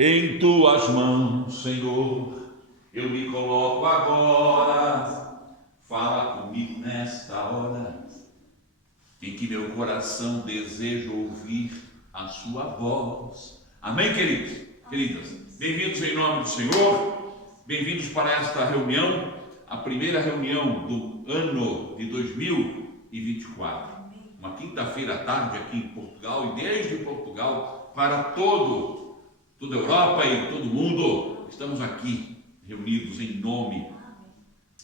Em tuas mãos, Senhor, eu me coloco agora. Fala comigo nesta hora, em que meu coração deseja ouvir a sua voz. Amém, queridos? Queridas, bem-vindos em nome do Senhor, bem-vindos para esta reunião, a primeira reunião do ano de 2024. Uma quinta-feira à tarde aqui em Portugal, e desde Portugal para toda a Europa e todo o mundo, estamos aqui reunidos em nome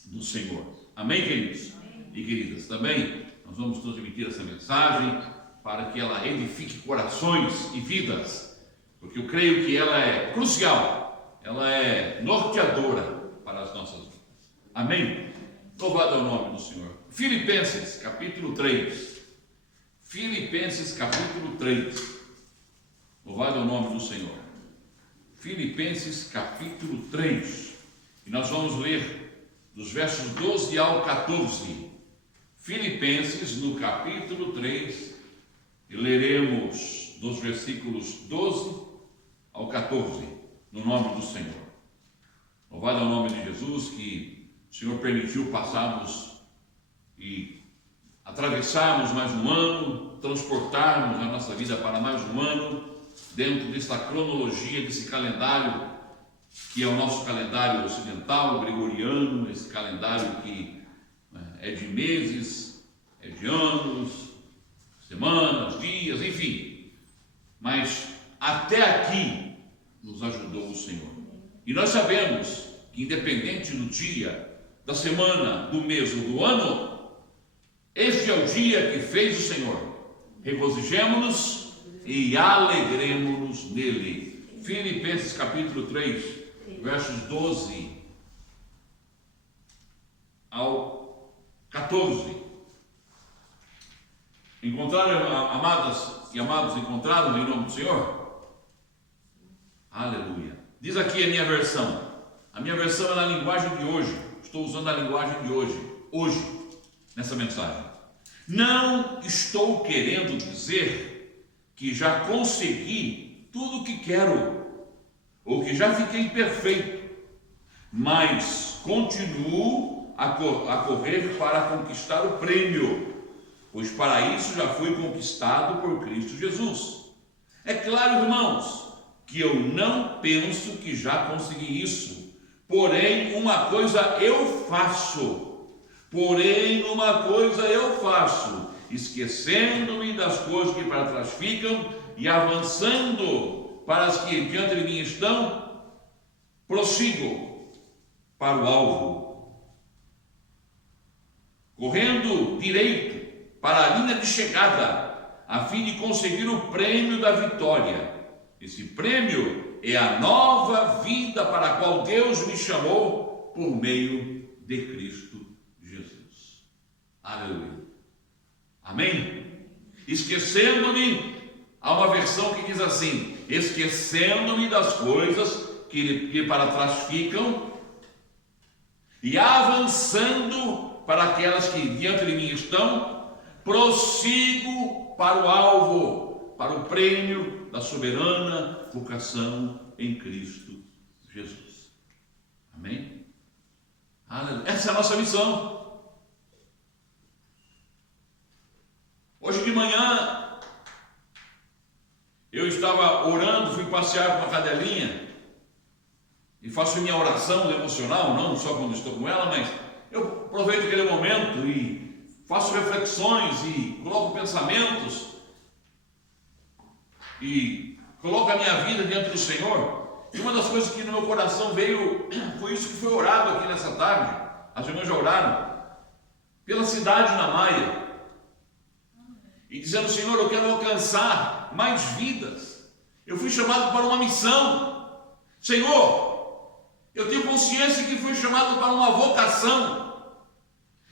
do Senhor. Amém, queridos e queridas? Também nós vamos transmitir essa mensagem para que ela edifique corações e vidas, porque eu creio que ela é crucial, ela é norteadora para as nossas vidas. Amém? Louvado é o nome do Senhor. Filipenses capítulo 3. Filipenses capítulo 3. Louvado é o nome do Senhor. Filipenses capítulo 3. E nós vamos ler dos versos 12 ao 14. Filipenses no capítulo 3. E leremos dos versículos 12 ao 14. No nome do Senhor. Louvado é o nome de Jesus, que o Senhor permitiu passarmos e atravessarmos mais um ano, transportarmos a nossa vida para mais um ano, dentro desta cronologia, desse calendário, que é o nosso calendário ocidental, gregoriano, esse calendário que é de meses, é de anos, semanas, dias, enfim. Mas até aqui nos ajudou o Senhor. E nós sabemos que, independente do dia, da semana, do mês ou do ano, este é o dia que fez o Senhor. Regozijemo-nos e alegremo-nos nele. Filipenses capítulo 3, versos 12 ao 14. Encontraram, amadas e amados, encontraram em nome do Senhor? Aleluia. Diz aqui a minha versão. A minha versão é na linguagem de hoje. Estou usando a linguagem de hoje, nessa mensagem. Não estou querendo dizer que já consegui tudo o que quero, ou que já fiquei perfeito, mas continuo a correr para conquistar o prêmio, pois para isso já fui conquistado por Cristo Jesus. É claro, irmãos, que eu não penso que já consegui isso. Porém, uma coisa eu faço, esquecendo-me das coisas que para trás ficam e avançando para as que diante de mim estão, prossigo para o alvo, correndo direito para a linha de chegada, a fim de conseguir o prêmio da vitória. Esse prêmio é a nova vida para a qual Deus me chamou por meio de Cristo Jesus. Aleluia. Amém? Esquecendo-me, há uma versão que diz assim: esquecendo-me das coisas que para trás ficam e avançando para aquelas que diante de mim estão, prossigo para o alvo, para o prêmio da soberana vocação em Cristo Jesus. Amém? Aleluia. Essa é a nossa missão. Hoje de manhã eu estava orando, fui passear com a cadelinha e faço minha oração devocional, não só quando estou com ela, mas eu aproveito aquele momento e faço reflexões e coloco pensamentos e coloco a minha vida diante do Senhor. E uma das coisas que no meu coração veio foi isso que foi orado aqui nessa tarde. As irmãs já oraram pela cidade na Maia e dizendo: Senhor, eu quero alcançar mais vidas. Eu fui chamado para uma missão. Senhor, eu tenho consciência que fui chamado para uma vocação.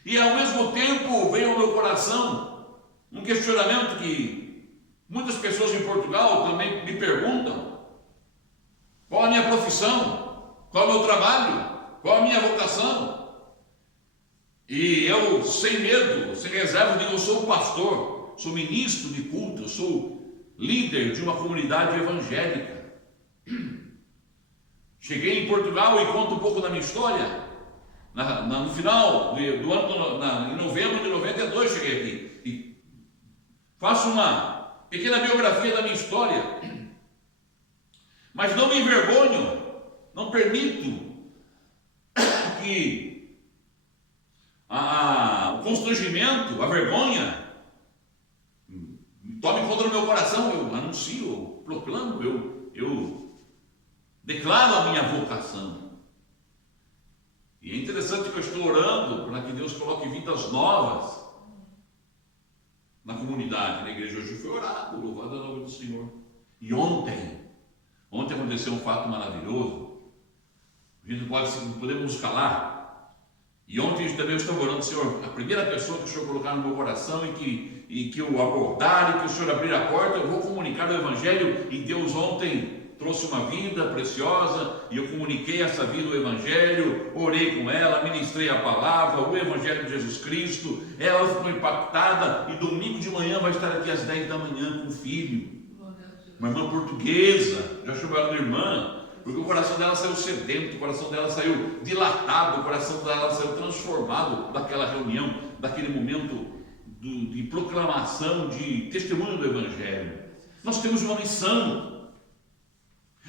E ao mesmo tempo veio ao meu coração um questionamento que muitas pessoas em Portugal também me perguntam: qual a minha profissão? Qual é o meu trabalho? Qual a minha vocação? E eu, sem medo, sem reserva, digo: eu sou pastor, sou ministro de culto, eu sou líder de uma comunidade evangélica. Cheguei em Portugal e conto um pouco da minha história. No final do ano, em novembro de 92, cheguei aqui e faço uma pequena biografia da minha história. Mas não me envergonho, não permito que o constrangimento, a vergonha tome conta do meu coração. Eu anuncio, eu proclamo, eu declaro a minha vocação. E é interessante que eu estou orando para que Deus coloque vidas novas na comunidade, na igreja. Hoje foi orado, louvado o nome do Senhor. E ontem aconteceu um fato maravilhoso. A gente não podemos nos calar. E ontem também eu estava orando, Senhor, a primeira pessoa que o Senhor colocar no meu coração e que eu abordar e que o Senhor abrir a porta, eu vou comunicar o Evangelho. E Deus ontem trouxe uma vida preciosa e eu comuniquei essa vida, o Evangelho, orei com ela, ministrei a palavra, o Evangelho de Jesus Cristo. Ela ficou impactada e domingo de manhã vai estar aqui às 10 da manhã com o filho. Uma irmã portuguesa, já chamo ela de irmã, porque o coração dela saiu sedento, o coração dela saiu dilatado, o coração dela saiu transformado daquela reunião, daquele momento de proclamação, de testemunho do Evangelho. Nós temos uma missão.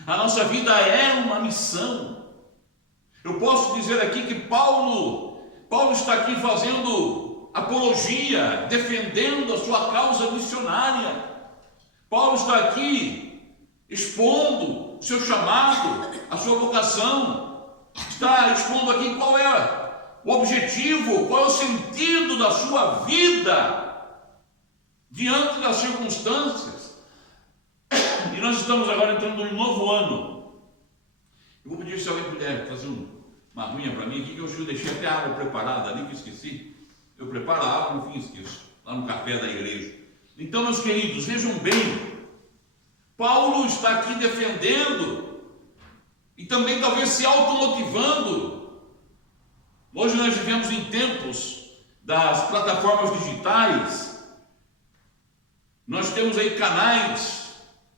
A nossa vida é uma missão. Eu posso dizer aqui que Paulo está aqui fazendo apologia, defendendo a sua causa missionária. Paulo está aqui expondo o seu chamado, a sua vocação. Está expondo aqui qual é o objetivo, qual é o sentido da sua vida diante das circunstâncias. E nós estamos agora entrando num novo ano. Eu vou pedir se alguém puder fazer uma aguinha para mim aqui, que eu deixei até a água preparada ali, que eu esqueci. Eu preparo a água, no fim esqueço, lá no café da igreja. Então, meus queridos, vejam bem, Paulo está aqui defendendo e também talvez se automotivando. Hoje nós vivemos em tempos das plataformas digitais. Nós temos aí canais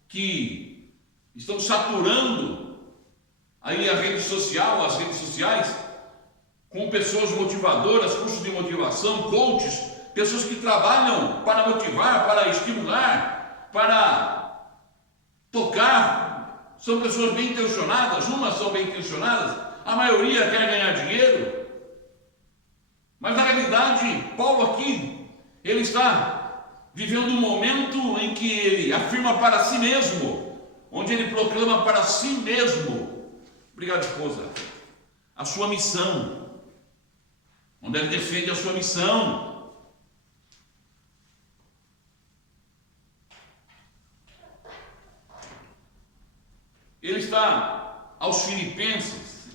que estão saturando aí a rede social, as redes sociais, com pessoas motivadoras, cursos de motivação, coaches, pessoas que trabalham para motivar, para estimular, para tocar. São pessoas bem intencionadas, umas são bem intencionadas, a maioria quer ganhar dinheiro. Mas na realidade, Paulo aqui, ele está vivendo um momento em que ele afirma para si mesmo, onde ele proclama para si mesmo, obrigado esposa, a sua missão, onde ele defende a sua missão. Ele está aos Filipenses,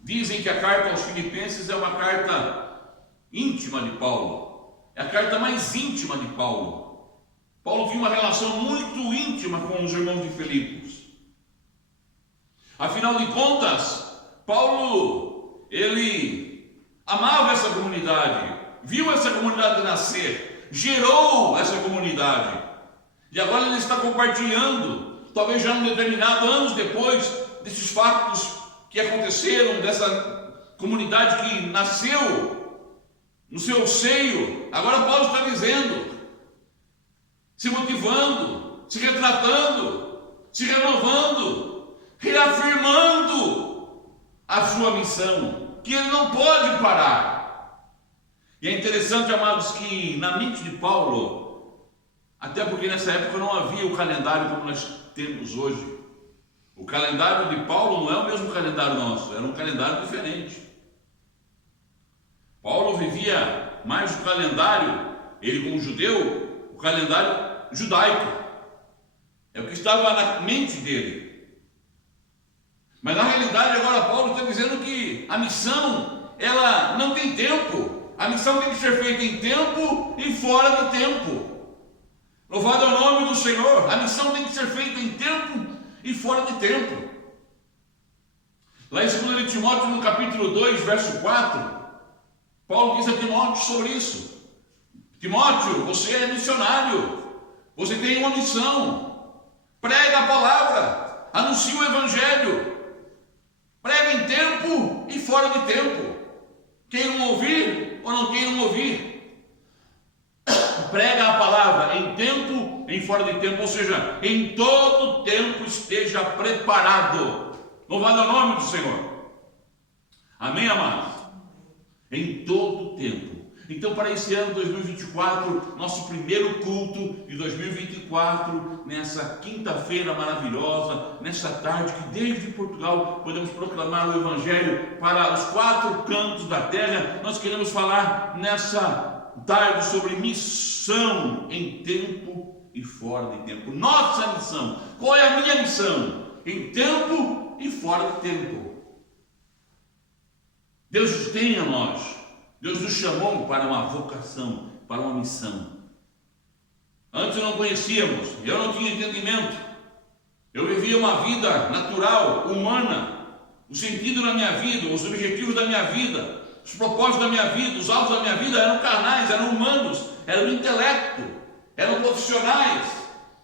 dizem que a carta aos Filipenses é uma carta íntima de Paulo. É a carta mais íntima de Paulo. Paulo tinha uma relação muito íntima com os irmãos de Filipos. Afinal de contas, Paulo, ele amava essa comunidade, viu essa comunidade nascer, gerou essa comunidade. E agora ele está compartilhando, talvez já um determinado anos depois desses fatos que aconteceram, dessa comunidade que nasceu no seu seio. Agora Paulo está dizendo, se motivando, se retratando, se renovando, reafirmando a sua missão, que ele não pode parar. E é interessante, amados, que na mente de Paulo, até porque nessa época não havia o calendário como nós temos hoje. O calendário de Paulo não é o mesmo calendário nosso, era um calendário diferente. Paulo vivia mais o calendário, ele como judeu, o calendário judaico. É o que estava na mente dele. Mas na realidade agora Paulo está dizendo que a missão, ela não tem tempo. A missão tem que ser feita em tempo e fora de tempo. Louvado é o nome do Senhor. A missão tem que ser feita em tempo e fora de tempo. Lá em 2 Timóteo, no capítulo 2, verso 4, Paulo diz a Timóteo sobre isso. Timóteo, você é missionário, você tem uma missão, prega a palavra, anuncia o Evangelho. Prega em tempo e fora de tempo. Queiram ouvir ou não queiram ouvir. Prega a palavra em tempo e em fora de tempo, ou seja, em todo tempo esteja preparado. Louvado é o nome do Senhor. Amém, amados? Em todo tempo. Então, para esse ano 2024, nosso primeiro culto de 2024, nessa quinta-feira maravilhosa, nessa tarde que desde Portugal podemos proclamar o Evangelho para os 4 cantos da terra, nós queremos falar nessa tarde sobre missão em tempo e fora de tempo. Nossa missão. Qual é a minha missão? Em tempo e fora de tempo. Deus tem a nós. Deus nos chamou para uma vocação, para uma missão. Antes não conhecíamos, eu não tinha entendimento. Eu vivia uma vida natural, humana. O sentido da minha vida, os objetivos da minha vida, os propósitos da minha vida, os alvos da minha vida eram carnais, eram humanos, eram do intelecto, eram profissionais,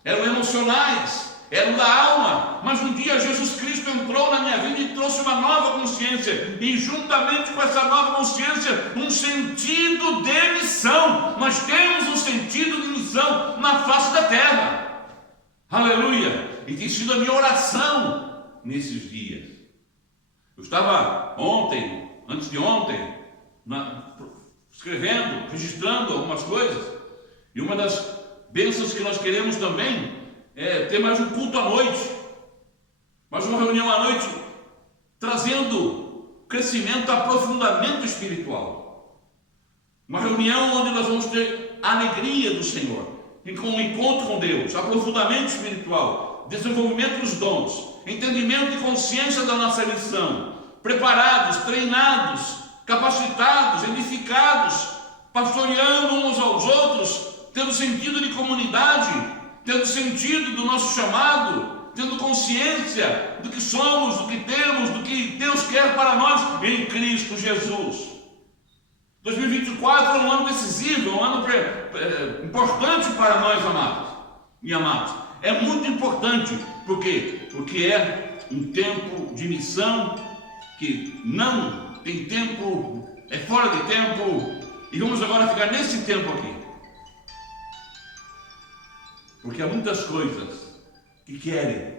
eram emocionais, eram da alma. Mas um dia Jesus Cristo entrou na minha vida e trouxe uma nova consciência, e juntamente com essa nova consciência, um sentido de missão. Nós temos um sentido de missão na face da terra. Aleluia! E tem sido a minha oração nesses dias. Eu estava ontem, antes de ontem, escrevendo, registrando algumas coisas, e uma das bênçãos que nós queremos também é ter mais um culto à noite, mais uma reunião à noite, trazendo crescimento, aprofundamento espiritual. Uma reunião onde nós vamos ter a alegria do Senhor, um encontro com Deus, aprofundamento espiritual, desenvolvimento dos dons, entendimento e consciência da nossa missão, preparados, treinados, capacitados, edificados, pastoreando uns aos outros, tendo sentido de comunidade, tendo sentido do nosso chamado, tendo consciência do que somos, do que temos, do que Deus quer para nós em Cristo Jesus. 2024 é um ano decisivo, é um ano importante para nós, amados e amados. É muito importante, por quê? Porque é um tempo de missão que não tem tempo, é fora de tempo, e vamos agora ficar nesse tempo aqui. Porque há muitas coisas que querem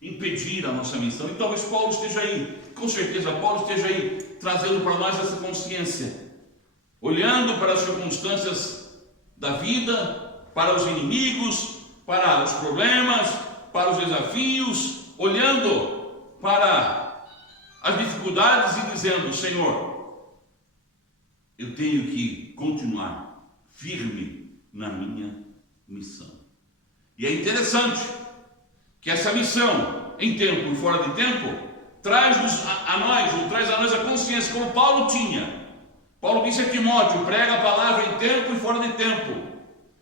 impedir a nossa missão. E talvez Paulo esteja aí, com certeza Paulo esteja aí, trazendo para nós essa consciência, olhando para as circunstâncias da vida, para os inimigos, para os problemas, para os desafios, olhando para as dificuldades e dizendo: Senhor, eu tenho que continuar firme na minha missão. E é interessante que essa missão, em tempo e fora de tempo, traz a nós a consciência, como Paulo tinha. Paulo disse a Timóteo: prega a palavra em tempo e fora de tempo.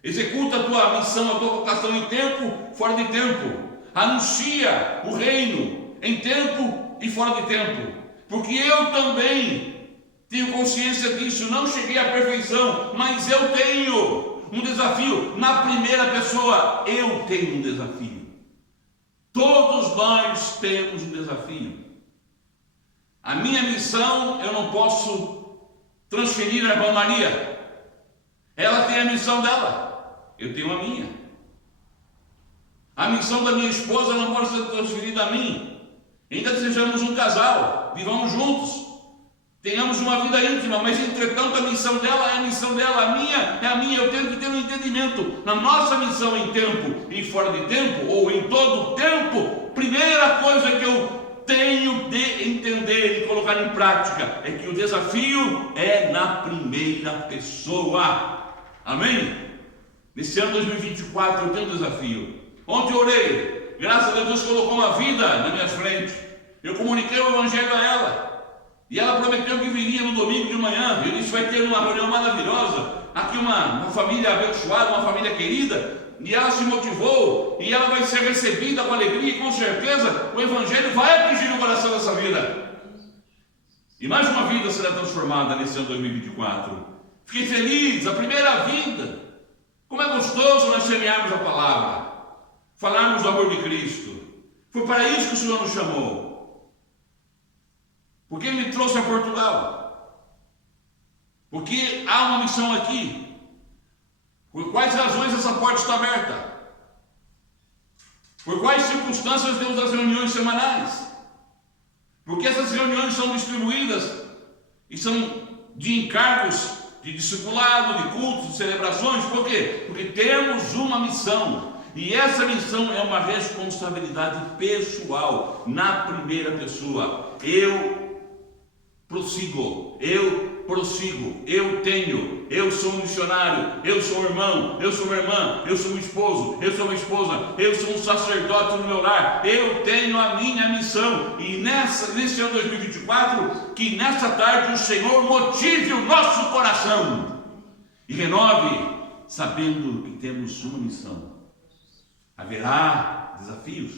Executa a tua missão, a tua vocação em tempo, fora de tempo. Anuncia o reino em tempo e fora de tempo. Porque eu também tenho consciência disso, não cheguei à perfeição, mas eu tenho um desafio. Na primeira pessoa, eu tenho um desafio. Todos nós temos um desafio. A minha missão eu não posso transferir a irmã Maria. Ela tem a missão dela, eu tenho a minha. A missão da minha esposa não pode ser transferida a mim. Ainda que sejamos um casal, vivamos juntos, tenhamos uma vida íntima, mas entretanto a missão dela é a missão dela, a minha é a minha. Eu tenho que ter um entendimento na nossa missão em tempo e fora de tempo, ou em todo tempo. Primeira coisa que eu tenho de entender e colocar em prática é que o desafio é na primeira pessoa. Amém? Nesse ano 2024 eu tenho um desafio. Ontem eu orei, graças a Deus colocou uma vida na minha frente. Eu comuniquei o Evangelho a ela, e ela prometeu que viria no domingo de manhã. Eu disse: vai ter uma reunião maravilhosa, aqui uma família abençoada, uma família querida. E ela se motivou, e ela vai ser recebida com alegria, e com certeza o Evangelho vai atingir o coração dessa vida. E mais uma vida será transformada nesse ano 2024. Fiquei feliz, a primeira vida. Como é gostoso nós semearmos a palavra. falarmos do amor de Cristo. Foi para isso que o Senhor nos chamou. Porque Ele me trouxe a Portugal. Porque há uma missão aqui. Por quais razões essa porta está aberta? Por quais circunstâncias temos as reuniões semanais? Porque essas reuniões são distribuídas e são de encargos de discipulado, de cultos, de celebrações. Por quê? Porque temos uma missão. E essa missão é uma responsabilidade pessoal, na primeira pessoa. Eu prossigo, eu tenho, eu sou um missionário, eu sou um irmão, eu sou uma irmã, eu sou um esposo, eu sou uma esposa, eu sou um sacerdote no meu lar, eu tenho a minha missão. E nesse ano 2024, que nessa tarde o Senhor motive o nosso coração e renove, sabendo que temos uma missão. Haverá desafios,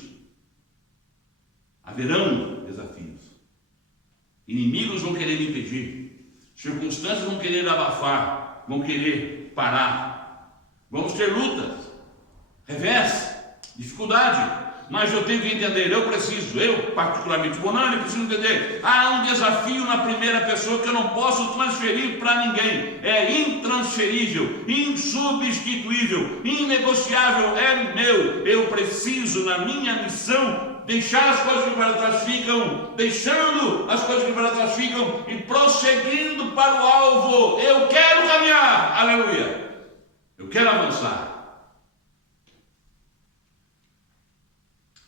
haverão desafios. Inimigos vão querer impedir, circunstâncias vão querer abafar, vão querer parar. Vamos ter lutas, revés, dificuldade, mas eu tenho que entender, eu particularmente Bonani, preciso entender, há um desafio na primeira pessoa que eu não posso transferir para ninguém, é intransferível, insubstituível, inegociável, é meu. Eu preciso, na minha missão, deixar as coisas que para trás ficam, deixando as coisas que para trás ficam e prosseguindo para o alvo. Eu quero caminhar, aleluia, eu quero avançar.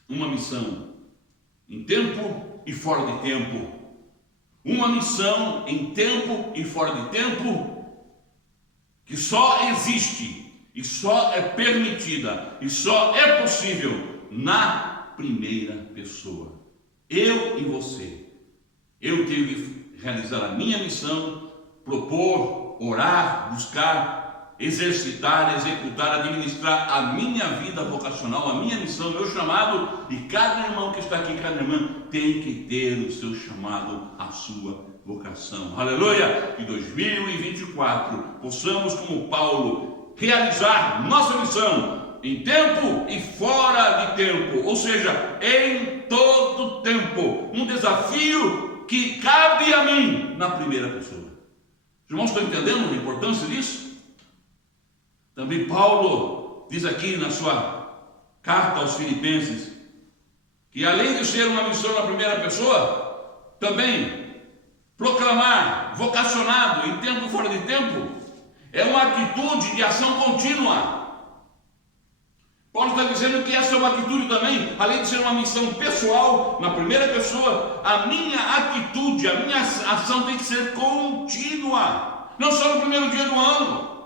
Uma missão em tempo e fora de tempo. Uma missão em tempo e fora de tempo, que só existe e só é permitida e só é possível na primeira pessoa. Eu e você. Eu tenho que realizar a minha missão, propor, orar, buscar, exercitar, executar, administrar a minha vida vocacional, a minha missão, o meu chamado. E cada irmão que está aqui, cada irmã tem que ter o seu chamado, a sua vocação. Aleluia! Que 2024 possamos, como Paulo, realizar nossa missão em tempo e fora de tempo, ou seja, em todo tempo. Um desafio que cabe a mim na primeira pessoa. Os irmãos estão entendendo a importância disso? Também Paulo diz aqui na sua carta aos Filipenses que, além de ser uma missão na primeira pessoa, também proclamar, vocacionado em tempo e fora de tempo, é uma atitude de ação contínua. Paulo está dizendo que essa é uma atitude também, além de ser uma missão pessoal, na primeira pessoa, a minha atitude, a minha ação tem que ser contínua, não só no primeiro dia do ano,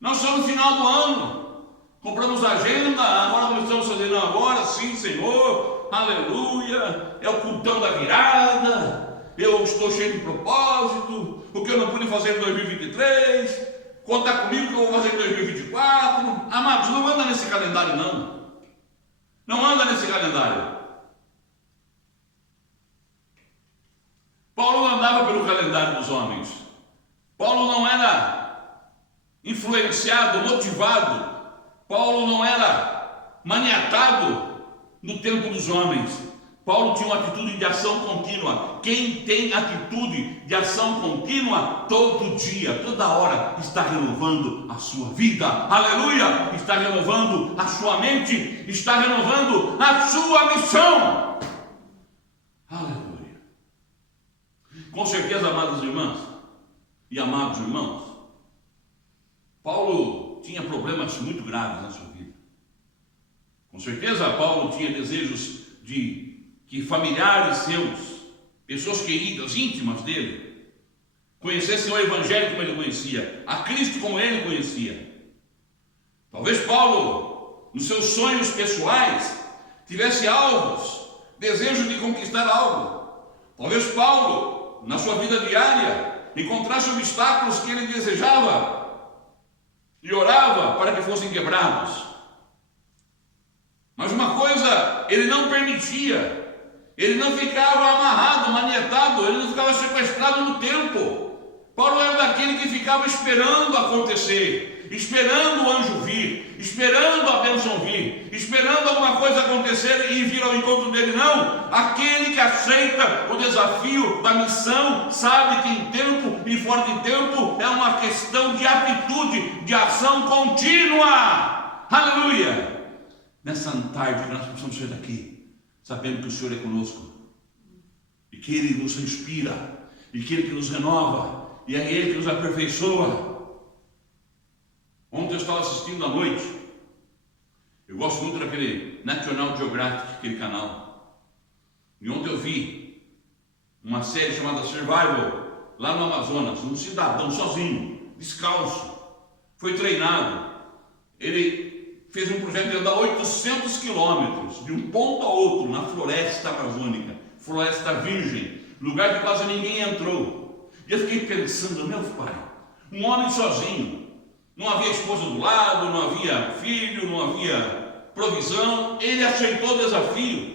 não só no final do ano. Compramos agenda, agora nós estamos fazendo agora, sim, Senhor, aleluia, é o cultão da virada, eu estou cheio de propósito, o que eu não pude fazer em 2023, conta comigo que eu vou fazer em 2024. Amados, não anda nesse calendário, não. Não anda nesse calendário. Paulo não andava pelo calendário dos homens. Paulo não era influenciado, motivado. Paulo não era maniatado no tempo dos homens. Paulo tinha uma atitude de ação contínua. Quem tem atitude de ação contínua, todo dia, toda hora, está renovando a sua vida, aleluia, está renovando a sua mente, está renovando a sua missão, aleluia. Com certeza, amadas irmãs e amados irmãos, Paulo tinha problemas muito graves na sua vida. Com certeza, Paulo tinha desejos de que familiares seus, pessoas queridas, íntimas dele, conhecessem o Evangelho como ele conhecia, a Cristo como ele conhecia. Talvez Paulo, nos seus sonhos pessoais, tivesse alvos, desejo de conquistar algo. Talvez Paulo, na sua vida diária, encontrasse obstáculos que ele desejava e orava para que fossem quebrados. Mas uma coisa ele não permitia: ele não ficava amarrado, manietado, ele não ficava sequestrado no tempo. Paulo era daquele que ficava esperando acontecer. esperando o anjo vir, esperando a bênção vir, esperando alguma coisa acontecer e vir ao encontro dele. Não, aquele que aceita o desafio da missão sabe que em tempo e fora de tempo é uma questão de atitude, de ação contínua. Aleluia! Nessa tarde que nós precisamos sair daqui sabendo que o Senhor é conosco e que Ele nos inspira e que Ele que nos renova e é Ele que nos aperfeiçoa. Ontem eu estava assistindo à noite, eu gosto muito daquele National Geographic, aquele canal, e ontem eu vi uma série chamada Survival, lá no Amazonas. Um cidadão sozinho, descalço, foi treinado, ele fez um projeto de andar 800 quilômetros, de um ponto a outro, na floresta amazônica, floresta virgem, lugar que quase ninguém entrou. E eu fiquei pensando, meu pai, um homem sozinho, não havia esposa do lado, não havia filho, não havia provisão, ele aceitou o desafio,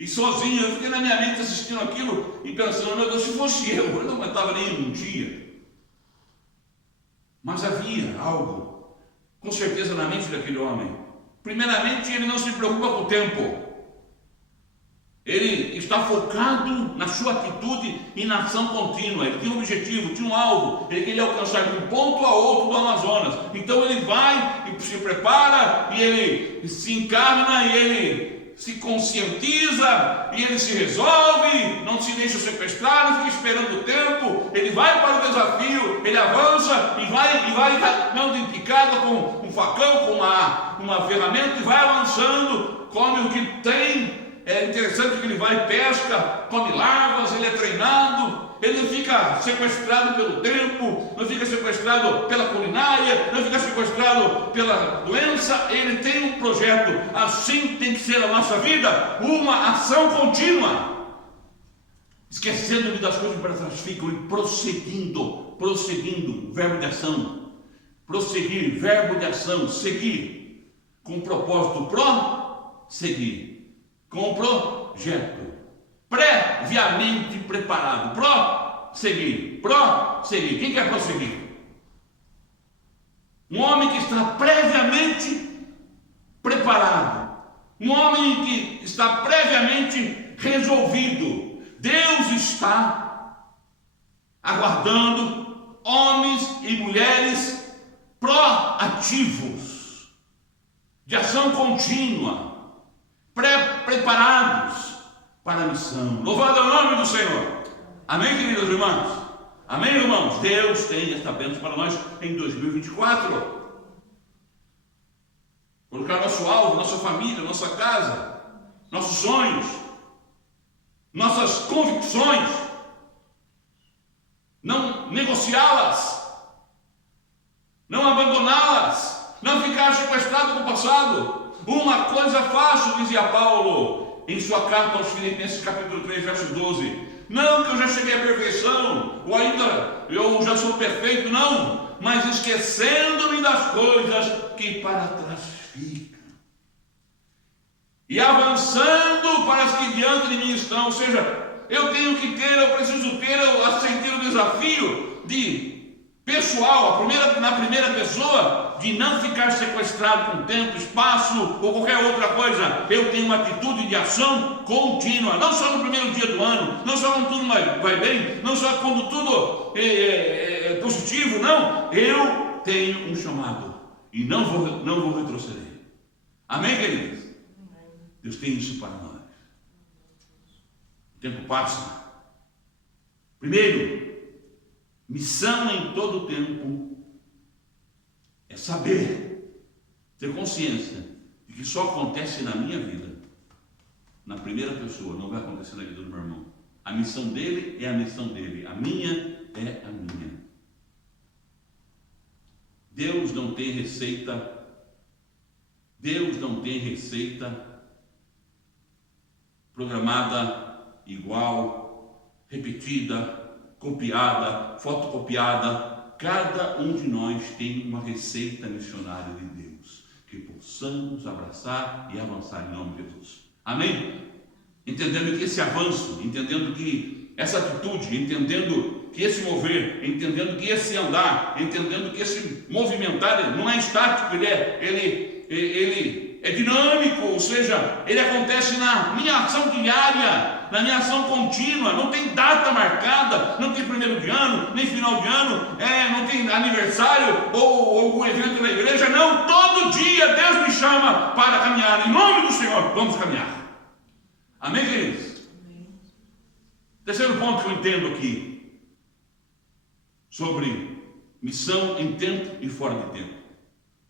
e sozinho, eu fiquei na minha mente assistindo aquilo, e pensando, meu Deus, se fosse eu não aguentava nem um dia. Mas havia algo, com certeza, na mente daquele homem. Primeiramente, ele não se preocupa com o tempo, ele está focado na sua atitude e na ação contínua. Ele tinha um objetivo, tinha um alvo, ele queria alcançar de um ponto a outro do Amazonas. Então ele vai e se prepara, e ele se encarna, e ele se conscientiza, e ele se resolve, não se deixa sequestrar, não fica esperando o tempo, ele vai para o desafio, ele avança e vai mão de picada com um facão, com uma ferramenta, e vai avançando, come o que tem. É interessante que ele vai, pesca, come larvas, ele é treinado, ele não fica sequestrado pelo tempo, não fica sequestrado pela culinária, não fica sequestrado pela doença. Ele tem um projeto. Assim tem que ser a nossa vida, uma ação contínua, esquecendo-me das coisas que para trás ficam e prosseguindo, verbo de ação, prosseguir, verbo de ação, seguir, com propósito, prosseguir, com projeto, previamente preparado, prosseguir. Quem quer prosseguir? Um homem que está previamente preparado, um homem que está previamente resolvido. Deus está aguardando homens e mulheres proativos, de ação contínua, preparados para a missão. Louvado é o nome do Senhor. Amém, queridos irmãos? Amém, irmãos? Deus tem esta bênção para nós em 2024. Colocar nosso alvo, nossa família, nossa casa, nossos sonhos, nossas convicções, não negociá-las, não abandoná-las, não ficar sequestrado no passado. Uma coisa faço, dizia Paulo em sua carta aos Filipenses, capítulo 3, verso 12: não que eu já cheguei à perfeição, ou ainda eu já sou perfeito, não, mas esquecendo-me das coisas que para trás ficam, e avançando para as que diante de mim estão. Ou seja, eu preciso ter, eu aceitei o desafio de pessoal, na primeira pessoa, de não ficar sequestrado com tempo, espaço ou qualquer outra coisa. Eu tenho uma atitude de ação contínua, não só no primeiro dia do ano, não só quando tudo vai bem, não só quando tudo é positivo, não. Eu tenho um chamado e não vou retroceder. Amém, queridos? Deus tem isso para nós. O tempo passa. Primeiro, missão em todo o tempo é saber, ter consciência de que só acontece na minha vida, na primeira pessoa, não vai acontecer na vida do meu irmão. A missão dele é a missão dele, a minha é a minha. Deus não tem receita programada, igual, repetida, copiada, fotocopiada. Cada um de nós tem uma receita missionária de Deus, que possamos abraçar e avançar em nome de Jesus. Amém? Entendendo que esse avanço, entendendo que essa atitude, entendendo que esse mover, entendendo que esse andar, entendendo que esse movimentar não é estático, ele é dinâmico, ou seja, ele acontece na minha ação diária, na minha ação contínua, não tem data marcada, não tem primeiro de ano, nem final de ano, não tem aniversário ou algum evento na igreja, não, todo dia Deus me chama para caminhar, em nome do Senhor, vamos caminhar. Amém, queridos? Amém. Terceiro ponto que eu entendo aqui, sobre missão em tempo e fora de tempo.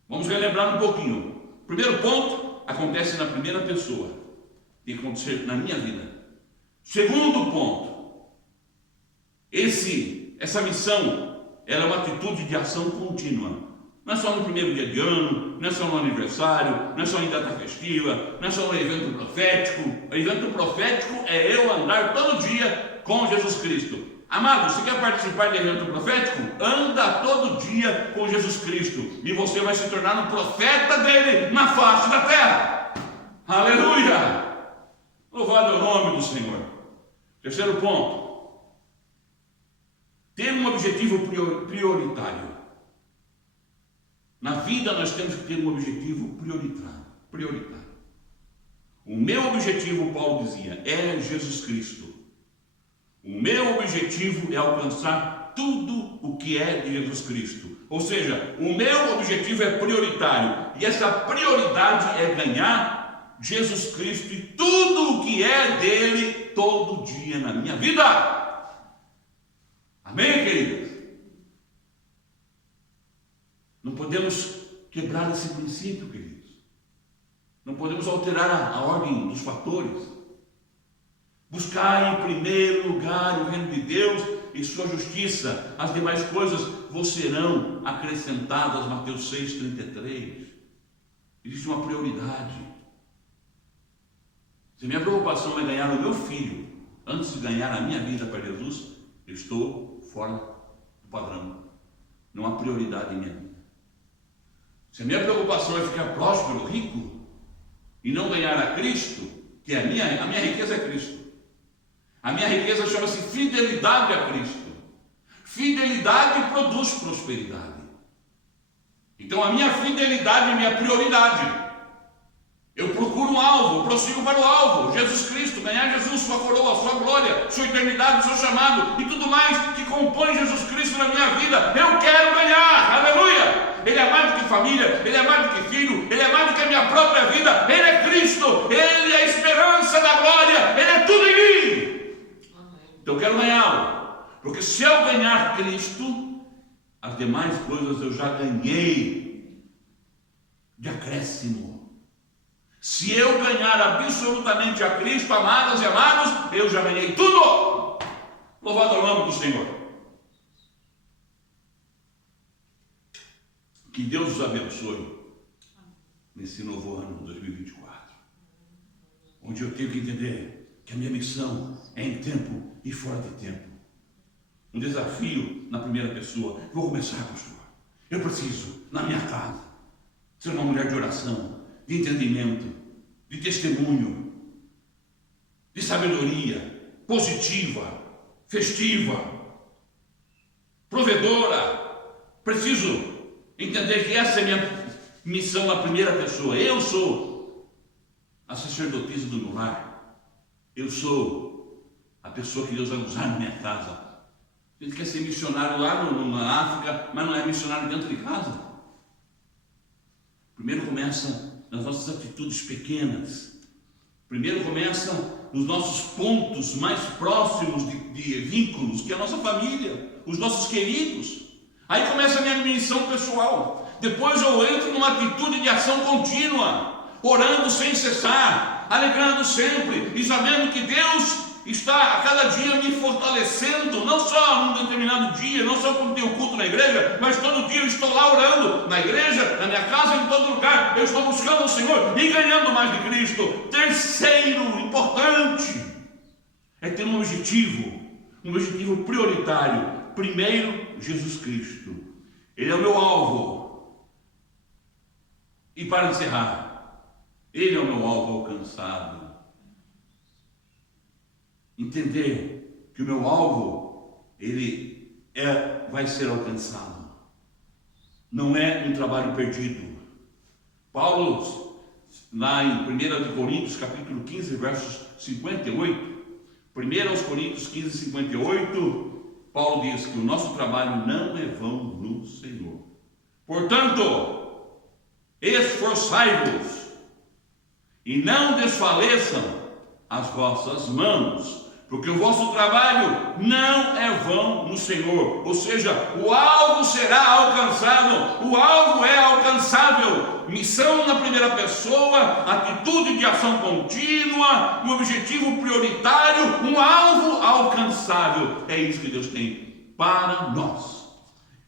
Vamos relembrar um pouquinho. Primeiro ponto, acontece na primeira pessoa, tem que acontecer na minha vida. Segundo ponto, essa missão, ela é uma atitude de ação contínua. Não é só no primeiro dia de ano, não é só no aniversário, não é só em data festiva, não é só no evento profético. O evento profético é eu andar todo dia com Jesus Cristo. Amado, você quer participar de evento profético? Anda todo dia com Jesus Cristo e você vai se tornar um profeta dele na face da terra. Aleluia! Louvado é o nome do Senhor. Terceiro ponto, ter um objetivo prioritário. Na vida nós temos que ter um objetivo prioritário. O meu objetivo, Paulo dizia, é Jesus Cristo. O meu objetivo é alcançar tudo o que é de Jesus Cristo. Ou seja, o meu objetivo é prioritário. E essa prioridade é ganhar Jesus Cristo e tudo o que é dele todo dia na minha vida. Amém, queridos? Não podemos quebrar esse princípio, queridos. Não podemos alterar a ordem dos fatores. Buscar em primeiro lugar o reino de Deus e sua justiça, as demais coisas vos serão acrescentadas. Mateus 6,33. Existe uma prioridade. Se minha preocupação é ganhar o meu filho antes de ganhar a minha vida para Jesus, eu estou fora do padrão. Não há prioridade em minha vida. Se a minha preocupação é ficar próspero, rico e não ganhar a Cristo, que a minha riqueza é Cristo. A minha riqueza chama-se fidelidade a Cristo. Fidelidade produz prosperidade. Então a minha fidelidade é minha prioridade. Eu procuro um alvo, eu prossigo para o alvo, Jesus Cristo, ganhar Jesus, sua coroa, sua glória, sua eternidade, seu chamado e tudo mais que compõe Jesus Cristo na minha vida. Eu quero ganhar, aleluia! Ele é mais do que família, Ele é mais do que filho, Ele é mais do que a minha própria vida. Ele é Cristo, Ele é a esperança da glória, Ele é tudo em mim. Então eu quero ganhá-lo, porque se eu ganhar Cristo, as demais coisas eu já ganhei de acréscimo. Se eu ganhar absolutamente a Cristo, amadas e amados, eu já ganhei tudo. Louvado o nome do Senhor. Que Deus os abençoe nesse novo ano 2024, onde eu tenho que entender que a minha missão é em tempo e fora de tempo. Um desafio na primeira pessoa. Vou começar, pastor. Eu preciso, na minha casa, ser uma mulher de oração, de entendimento, de testemunho, de sabedoria, positiva, festiva, provedora. Preciso entender que essa é a minha missão na primeira pessoa. Eu sou a sacerdotisa do meu lar. Eu sou a pessoa que Deus vai usar na minha casa. A gente quer ser missionário lá na África, mas não é missionário dentro de casa. Primeiro começa nas nossas atitudes pequenas. Primeiro começa nos nossos pontos mais próximos de vínculos, que é a nossa família, os nossos queridos. Aí começa a minha missão pessoal. Depois eu entro numa atitude de ação contínua, orando sem cessar, alegrando sempre e sabendo que Deus está a cada dia me fortalecendo, não só num determinado dia, não só quando tem o culto na igreja, mas todo dia eu estou lá orando, na igreja, na minha casa, em todo lugar, eu estou buscando o Senhor e ganhando mais de Cristo. Terceiro, importante, é ter um objetivo prioritário. Primeiro, Jesus Cristo. Ele é o meu alvo. E para encerrar, Ele é o meu alvo alcançado. Entender que o meu alvo, ele vai ser alcançado. Não é um trabalho perdido. Paulo, lá em 1 Coríntios, capítulo 15, versos 58, 1 Coríntios 15, 58, Paulo diz que o nosso trabalho não é vão no Senhor. Portanto, esforçai-vos e não desfaleçam as vossas mãos, porque o vosso trabalho não é vão no Senhor. Ou seja, o alvo será alcançado, o alvo é alcançável. Missão na primeira pessoa, atitude de ação contínua, um objetivo prioritário, um alvo alcançável. É isso que Deus tem para nós,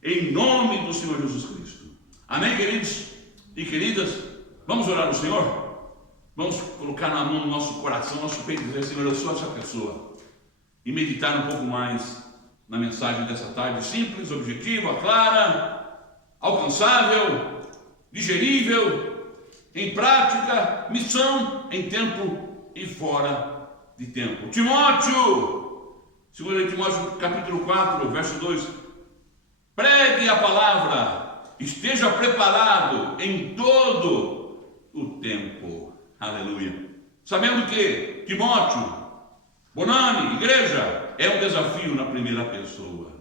em nome do Senhor Jesus Cristo. Amém, queridos e queridas? Vamos orar ao Senhor? Vamos colocar na mão no nosso coração, nosso peito e dizer: Senhor, eu sou essa pessoa. E meditar um pouco mais na mensagem dessa tarde, simples, objetiva, clara, alcançável, digerível, em prática, missão em tempo e fora de tempo. Timóteo, 2 Timóteo capítulo 4, verso 2, pregue a palavra, esteja preparado em todo o tempo. Aleluia. Sabendo que Timóteo, Bonani, igreja, é um desafio na primeira pessoa.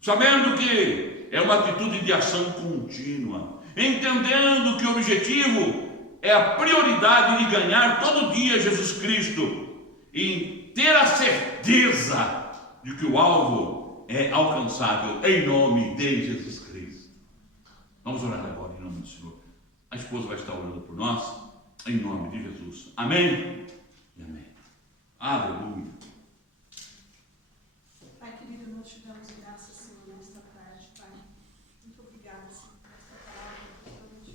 Sabendo que é uma atitude de ação contínua. Entendendo que o objetivo é a prioridade de ganhar todo dia Jesus Cristo. E ter a certeza de que o alvo é alcançável em nome de Jesus Cristo. Vamos orar agora em nome do Senhor. A esposa vai estar orando por nós, em nome de Jesus. Amém e amém. Aleluia. Pai querido, nós te damos